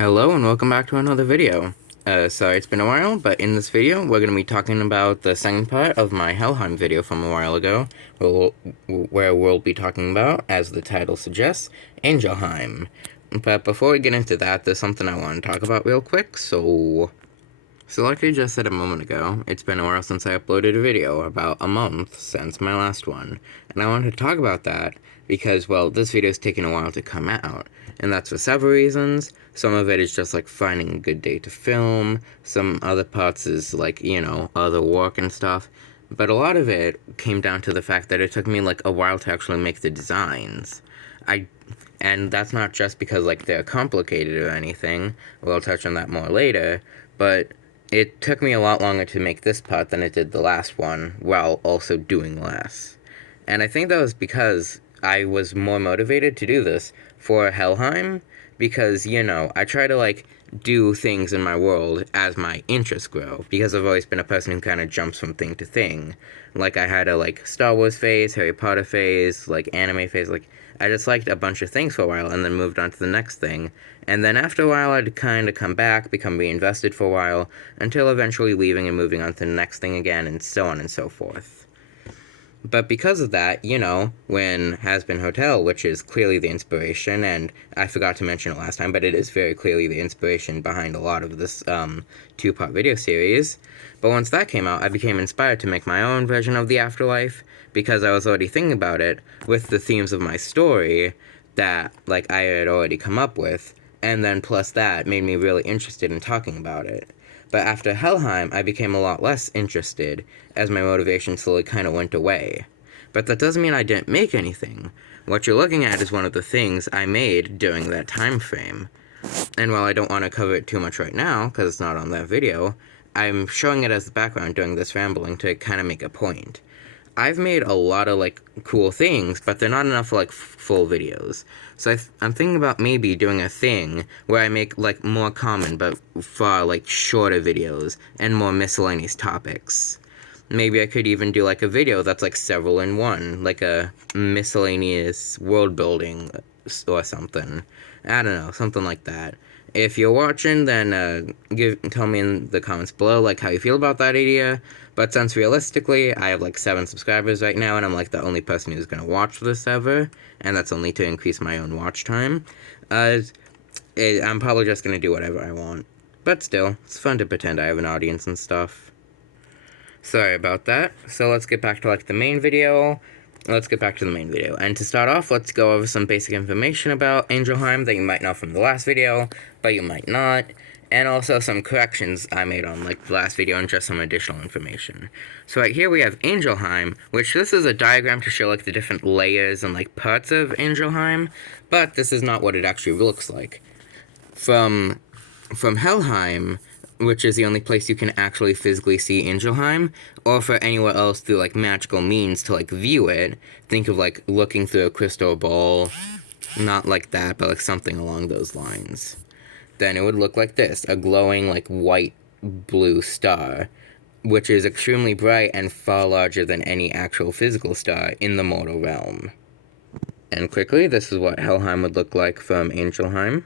Hello and welcome back to another video. Sorry it's been a while, but in this video we're going to be talking about the second part of my Helheim video from a while ago, where we'll be talking about, as the title suggests, Angelheim. But before we get into that, there's something I want to talk about real quick, so like I just said a moment ago, it's been a while since I uploaded a video, about a month since my last one, and I wanted to talk about that because, well, this video's taken a while to come out, and that's for several reasons. Some of it is just, like, finding a good day to film, some other parts is, like, other work and stuff, but a lot of it came down to the fact that it took me, like, a while to actually make the designs. And that's not just because, like, they're complicated or anything, we'll touch on that more later, but it took me a lot longer to make this part than it did the last one, while also doing less. And I think that was because I was more motivated to do this for Helheim, because, I try to, like, do things in my world as my interests grow, because I've always been a person who kind of jumps from thing to thing. Like, I had a, like, Star Wars phase, Harry Potter phase, like, anime phase, like, I just liked a bunch of things for a while and then moved on to the next thing. And then after a while, I'd kind of come back, become reinvested for a while, until eventually leaving and moving on to the next thing again, and so on and so forth. But because of that, when Has Been Hotel, which is clearly the inspiration, and I forgot to mention it last time, but it is very clearly the inspiration behind a lot of this two-part video series. But once that came out, I became inspired to make my own version of the afterlife, because I was already thinking about it with the themes of my story that, like, I had already come up with, and then plus that made me really interested in talking about it. But after Helheim, I became a lot less interested, as my motivation slowly kind of went away. But that doesn't mean I didn't make anything. What you're looking at is one of the things I made during that time frame. And while I don't want to cover it too much right now, because it's not on that video, I'm showing it as the background during this rambling to kind of make a point. I've made a lot of, like, cool things, but they're not enough for, like, full videos. So I'm thinking about maybe doing a thing where I make, like, more common but far, like, shorter videos and more miscellaneous topics. Maybe I could even do, like, a video that's, like, several in one, like a miscellaneous world building or something. I don't know, something like that. If you're watching, then tell me in the comments below, like, how you feel about that idea. But since realistically, I have, like, 7 subscribers right now, and I'm, like, the only person who's gonna watch this ever, and that's only to increase my own watch time, I'm probably just gonna do whatever I want. But still, it's fun to pretend I have an audience and stuff. Sorry about that. So let's get back to, like, the main video. And to start off, let's go over some basic information about Angelheim that you might know from the last video, but you might not, and also some corrections I made on, like, the last video and just some additional information. So right here we have Angelheim, which this is a diagram to show, like, the different layers and, like, parts of Angelheim, but this is not what it actually looks like. From Helheim, which is the only place you can actually physically see Angelheim, or for anywhere else through, like, magical means to, like, view it. Think of, like, looking through a crystal ball. Not like that, but, like, something along those lines. Then it would look like this, a glowing, like, white-blue star, which is extremely bright and far larger than any actual physical star in the mortal realm. And quickly, this is what Helheim would look like from Angelheim.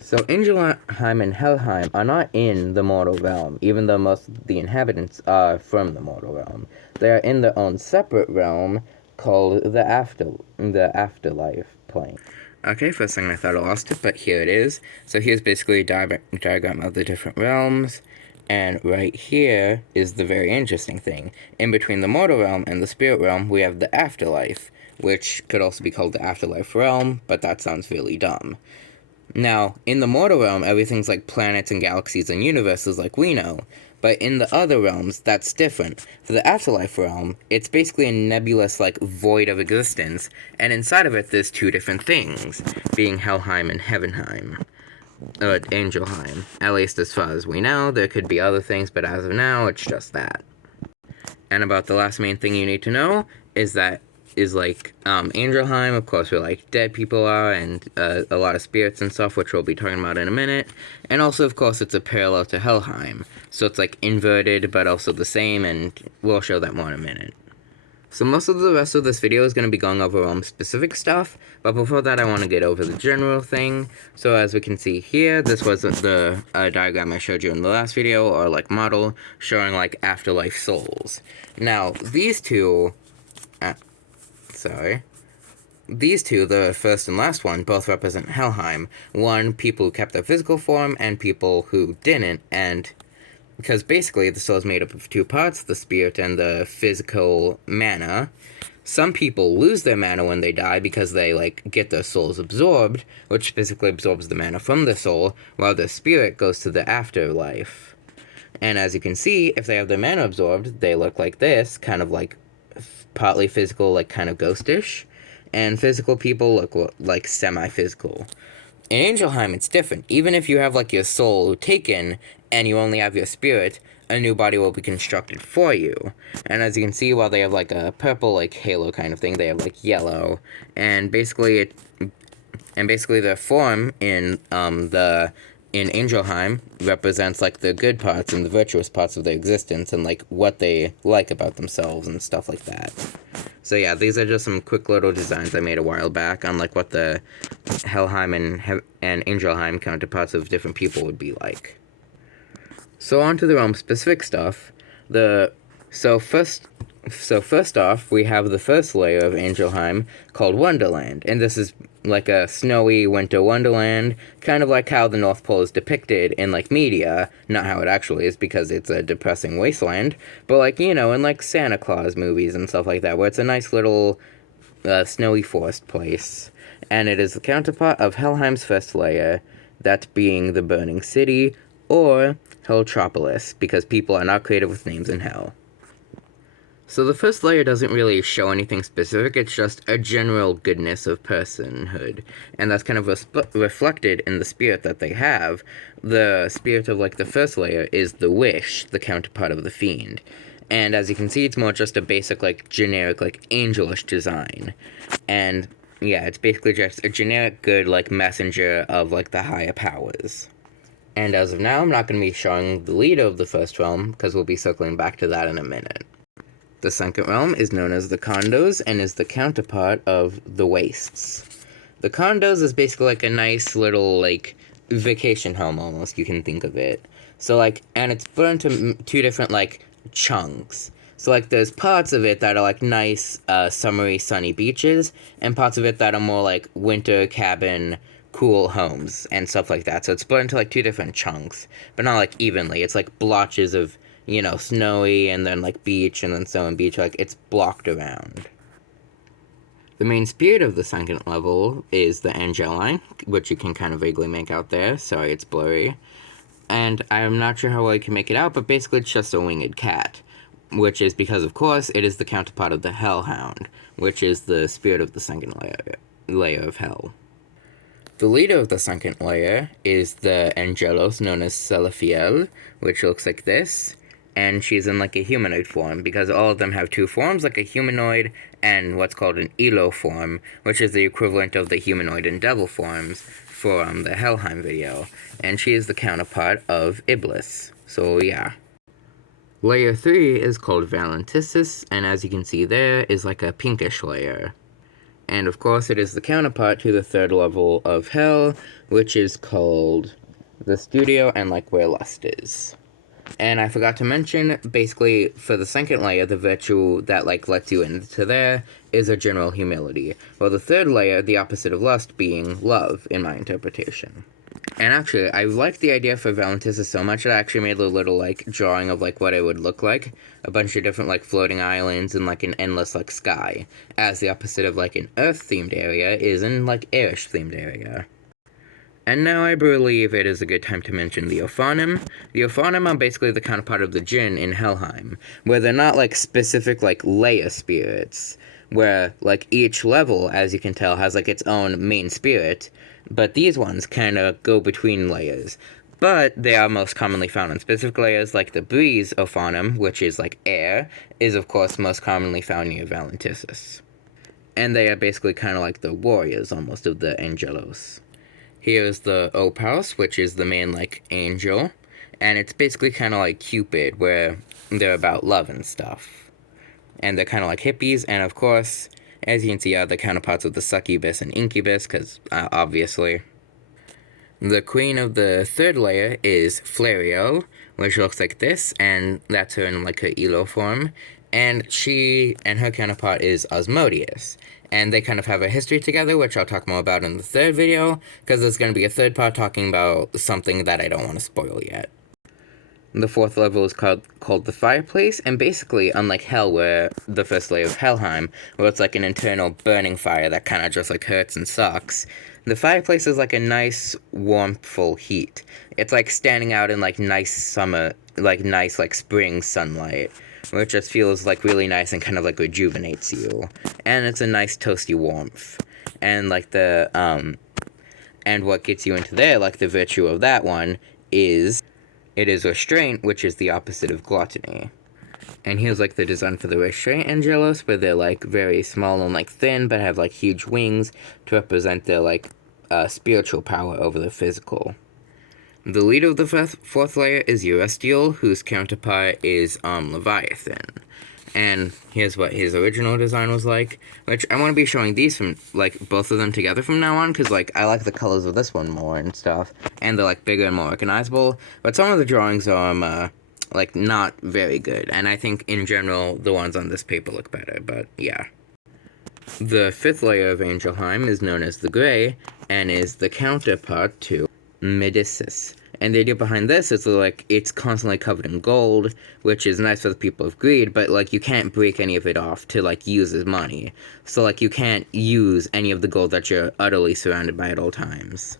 So Angelheim and Helheim are not in the mortal realm, even though most of the inhabitants are from the mortal realm. They are in their own separate realm called the afterlife plane. Okay, first thing I thought I lost it, but here it is. So here's basically a diagram of the different realms, and right here is the very interesting thing. In between the mortal realm and the spirit realm, we have the afterlife, which could also be called the afterlife realm, but that sounds really dumb. Now, in the mortal realm, everything's like planets and galaxies and universes like we know, but in the other realms, that's different. For the afterlife realm, it's basically a nebulous, like, void of existence, and inside of it there's 2 different things, being Helheim and Angelheim. At least as far as we know, there could be other things, but as of now, it's just that. And about the last main thing you need to know is that Angelheim, of course, where, like, dead people are, and a lot of spirits and stuff, which we'll be talking about in a minute. And also, of course, it's a parallel to Helheim. So it's, like, inverted, but also the same, and we'll show that more in a minute. So most of the rest of this video is going to be going over specific stuff, but before that I want to get over the general thing. So as we can see here, this was the diagram I showed you in the last video, or like model, showing like afterlife souls. Now, these two, the first and last one, both represent Helheim. One, people who kept their physical form, and people who didn't, and because basically the soul is made up of two parts, the spirit and the physical mana. Some people lose their mana when they die because they, like, get their souls absorbed, which physically absorbs the mana from the soul, while the spirit goes to the afterlife. And as you can see, if they have their mana absorbed, they look like this, kind of like partly physical, like kind of ghostish. And physical people look like semi-physical. In Angelheim, it's different. Even if you have, like, your soul taken and you only have your spirit, a new body will be constructed for you. And as you can see, while they have, like, a purple, like, halo kind of thing, they have, like, yellow. And basically, their form in Angelheim represents, like, the good parts and the virtuous parts of their existence and, like, what they like about themselves and stuff like that. So yeah, these are just some quick little designs I made a while back on, like, what the Helheim and Angelheim counterparts of different people would be like. So on to the realm-specific stuff. First off, we have the first layer of Angelheim called Wonderland, and this is like a snowy winter wonderland, kind of like how the North Pole is depicted in, like, media, not how it actually is because it's a depressing wasteland, but, like, you know, in, like, Santa Claus movies and stuff like that, where it's a nice little snowy forest place. And it is the counterpart of Helheim's first layer, that being the Burning City, or Helltropolis, because people are not creative with names in Hell. So the first layer doesn't really show anything specific, it's just a general goodness of personhood. And that's kind of reflected in the spirit that they have. The spirit of, like, the first layer is the Wish, the counterpart of the Fiend. And as you can see, it's more just a basic, like, generic, like, angelish design. And yeah, it's basically just a generic good, like, messenger of, like, the higher powers. And as of now, I'm not going to be showing the leader of the first realm, because we'll be circling back to that in a minute. The second realm is known as the Condos, and is the counterpart of the Wastes. The Condos is basically like a nice little, like, vacation home, almost, you can think of it. So, like, and it's split into two different, like, chunks. So, like, there's parts of it that are, like, nice, summery, sunny beaches, and parts of it that are more, like, winter cabin, cool homes, and stuff like that. So it's split into, like, two different chunks, but not, like, evenly. It's, like, blotches of, you know, snowy, and then, like, beach, and then snow and beach, like, it's blocked around. The main spirit of the second level is the Angelheim, which you can kind of vaguely make out there. Sorry, it's blurry. And I'm not sure how well you can make it out, but basically it's just a winged cat, which is because, of course, it is the counterpart of the Hellhound, which is the spirit of the second layer of Hell. The leader of the second layer is the Angelos, known as Selafiel, which looks like this. And she's in, like, a humanoid form, because all of them have two forms, like a humanoid and what's called an Elo form, which is the equivalent of the humanoid and devil forms from the Helheim video. And she is the counterpart of Iblis. So, yeah. Layer 3 is called Valentisis, and as you can see there, is like a pinkish layer. And, of course, it is the counterpart to the third level of Hell, which is called the Studio, and, like, where Lust is. And I forgot to mention, basically, for the second layer, the virtue that, like, lets you into there is a general humility. While the third layer, the opposite of lust, being love, in my interpretation. And actually, I liked the idea for Valentisis so much that I actually made a little, like, drawing of, like, what it would look like. A bunch of different, like, floating islands and, like, an endless, like, sky. As the opposite of, like, an Earth-themed area is an, like, airish-themed area. And now I believe it is a good time to mention the Ophanim. The Ophanim are basically the counterpart of the Jinn in Helheim, where they're not, like, specific, like, layer spirits, where, like, each level, as you can tell, has, like, its own main spirit, but these ones kind of go between layers. But they are most commonly found in specific layers, like the Breeze Ophanim, which is, like, air, is, of course, most commonly found near Valentisis. And they are basically kind of like the warriors, almost, of the Angelos. Here's the Opals, which is the main, like, angel, and it's basically kind of like Cupid, where they're about love and stuff. and they're kind of like hippies, and of course, as you can see, are the counterparts of the succubus and incubus, because obviously. The queen of the third layer is Flareol, which looks like this, and that's her in like her elo form. And she and her counterpart is Osmodius. And they kind of have a history together, which I'll talk more about in the third video, because there's going to be a third part talking about something that I don't want to spoil yet. The fourth level is called the Fireplace, and basically, unlike Hell, where the first layer of Helheim, where it's like an internal burning fire that kind of just like hurts and sucks, the Fireplace is like a nice, warmthful heat. It's like standing out in like nice summer, like nice like spring sunlight, where it just feels like really nice and kind of like rejuvenates you. And it's a nice toasty warmth. And like and what gets you into there, like the virtue of that one, is it is restraint, which is the opposite of gluttony. And here's like the design for the restraint angelos, where they're like very small and like thin, but have like huge wings to represent their like spiritual power over the physical. The leader of the fourth layer is Eurestial, whose counterpart is Leviathan. And here's what his original design was like, which I want to be showing these from, like, both of them together from now on, because, like, I like the colors of this one more and stuff, and they're, like, bigger and more recognizable, but some of the drawings are, like, not very good, and I think, in general, the ones on this paper look better, but, yeah. The fifth layer of Angelheim is known as the Gray, and is the counterpart to Medicis. And the idea behind this is that, like, it's constantly covered in gold, which is nice for the people of greed, but, like, you can't break any of it off to, like, use as money. So, like, you can't use any of the gold that you're utterly surrounded by at all times.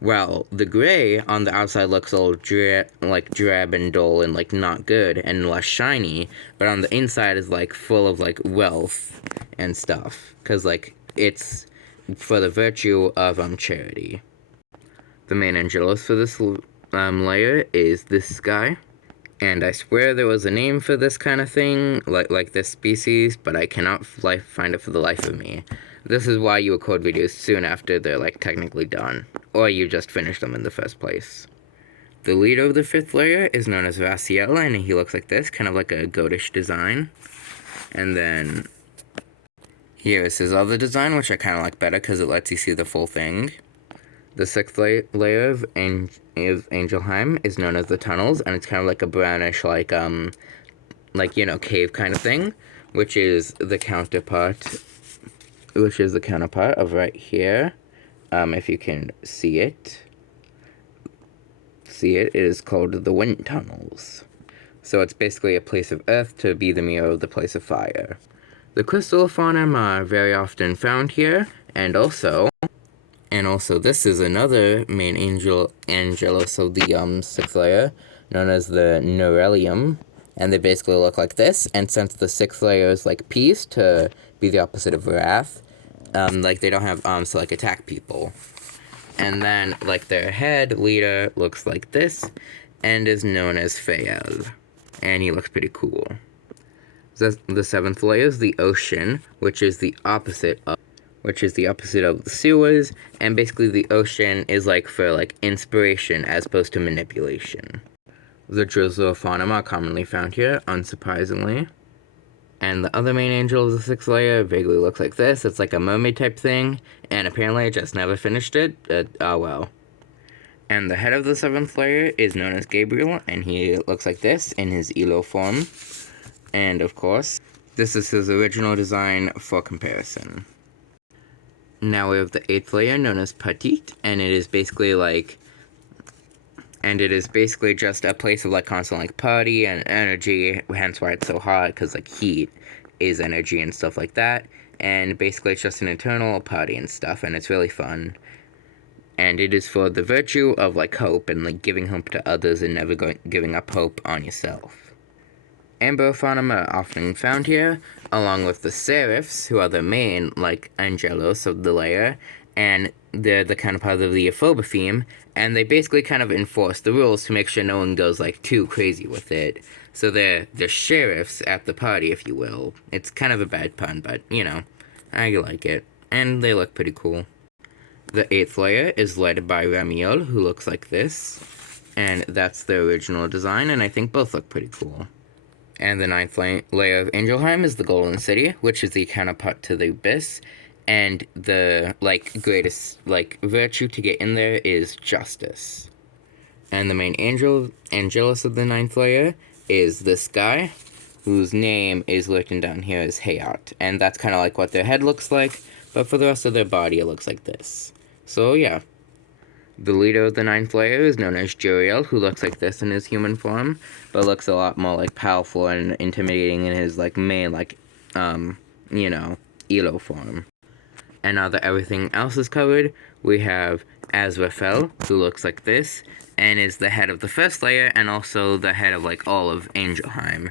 Well, the gray on the outside looks all drab and dull and, like, not good and less shiny, but on the inside is, like, full of, like, wealth and stuff. Because, like, it's for the virtue of, charity. The main angelos for this layer is this guy, and I swear there was a name for this kind of thing, like this species, but I cannot find it for the life of me. This is why you record videos soon after they're, like, technically done, or you just finished them in the first place. The leader of the fifth layer is known as Raciel, and he looks like this, kind of like a goatish design. And then here is his other design, which I kind of like better because it lets you see the full thing. The sixth layer of Angelheim is known as the tunnels, and it's kind of like a brownish, like, cave kind of thing, which is the counterpart of right here. If you can see it. It is called the wind tunnels. So it's basically a place of earth to be the mirror of the place of fire. The crystal faunum are very often found here, and also this is another main angelos of the sixth layer, known as the Neurelium, and they basically look like this. And since the sixth layer is like peace, to be the opposite of wrath, like they don't have arms to like attack people. And then like their head leader looks like this, and is known as Fael, and he looks pretty cool. The seventh layer is the ocean, which is the opposite of the sewers, and basically the ocean is like for like inspiration as opposed to manipulation. The Drosophaunum are commonly found here, unsurprisingly. And the other main angel of the sixth layer vaguely looks like this. It's like a mermaid type thing, and apparently I just never finished it. Oh well. And the head of the seventh layer is known as Gabriel, and he looks like this in his elo form. And of course, this is his original design for comparison. Now we have the eighth layer, known as Petit, and it is basically just a place of like constant like party and energy, hence why it's so hot, because like heat is energy and stuff like that. And basically it's just an internal party and stuff, and it's really fun. And it is for the virtue of like hope and like giving hope to others and never giving up hope on yourself. Ambrofaunum are often found here, along with the Seraphs, who are the main, like, angelos of the layer, and they're the counterpart of the Aphobopheme, and they basically kind of enforce the rules to make sure no one goes, like, too crazy with it. So they're the sheriffs at the party, if you will. It's kind of a bad pun, but, you know, I like it. And they look pretty cool. The eighth layer is led by Ramiel, who looks like this, and that's the original design, and I think both look pretty cool. And the ninth layer of Angelheim is the Golden City, which is the counterpart to the Abyss. And the, like, greatest, like, virtue to get in there is justice. And the main Angelus of the ninth layer is this guy, whose name is written down here as Hayat. And that's kind of like what their head looks like, but for the rest of their body, it looks like this. So, yeah. The leader of the ninth layer is known as Juriel, who looks like this in his human form, but looks a lot more, like, powerful and intimidating in his, like, main, like, Elo form. And now that everything else is covered, we have Azrael, who looks like this, and is the head of the first layer, and also the head of, like, all of Angelheim.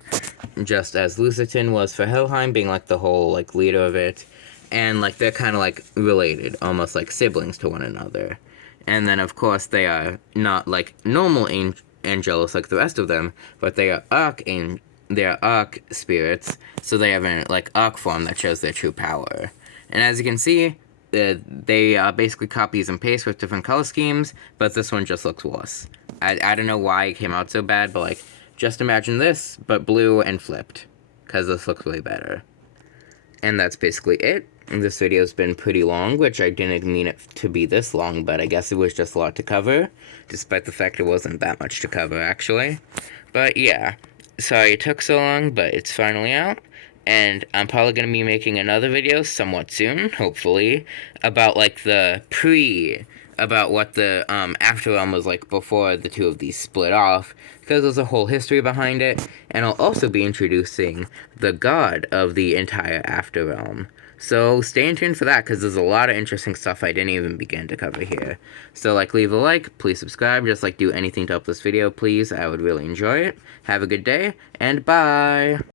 Just as Lucertin was for Helheim, being, like, the whole, like, leader of it. And, like, they're kind of, like, related, almost like siblings to one another. And then, of course, they are not, like, normal Angelus like the rest of them, but they are arc spirits, so they have an, like, arc form that shows their true power. And as you can see, they are basically copies and pastes with different color schemes, but this one just looks worse. I don't know why it came out so bad, but, like, just imagine this, but blue and flipped, because this looks way better. And that's basically it. This video's been pretty long, which I didn't mean it to be this long, but I guess it was just a lot to cover, despite the fact it wasn't that much to cover, actually. But yeah, sorry it took so long, but it's finally out, and I'm probably going to be making another video somewhat soon, hopefully, about, like, about what the AfterRealm was like before the two of these split off, because there's a whole history behind it, and I'll also be introducing the god of the entire AfterRealm. So stay tuned for that, because there's a lot of interesting stuff I didn't even begin to cover here. So, like, leave a like, please subscribe, just, like, do anything to help this video, please. I would really enjoy it. Have a good day, and bye!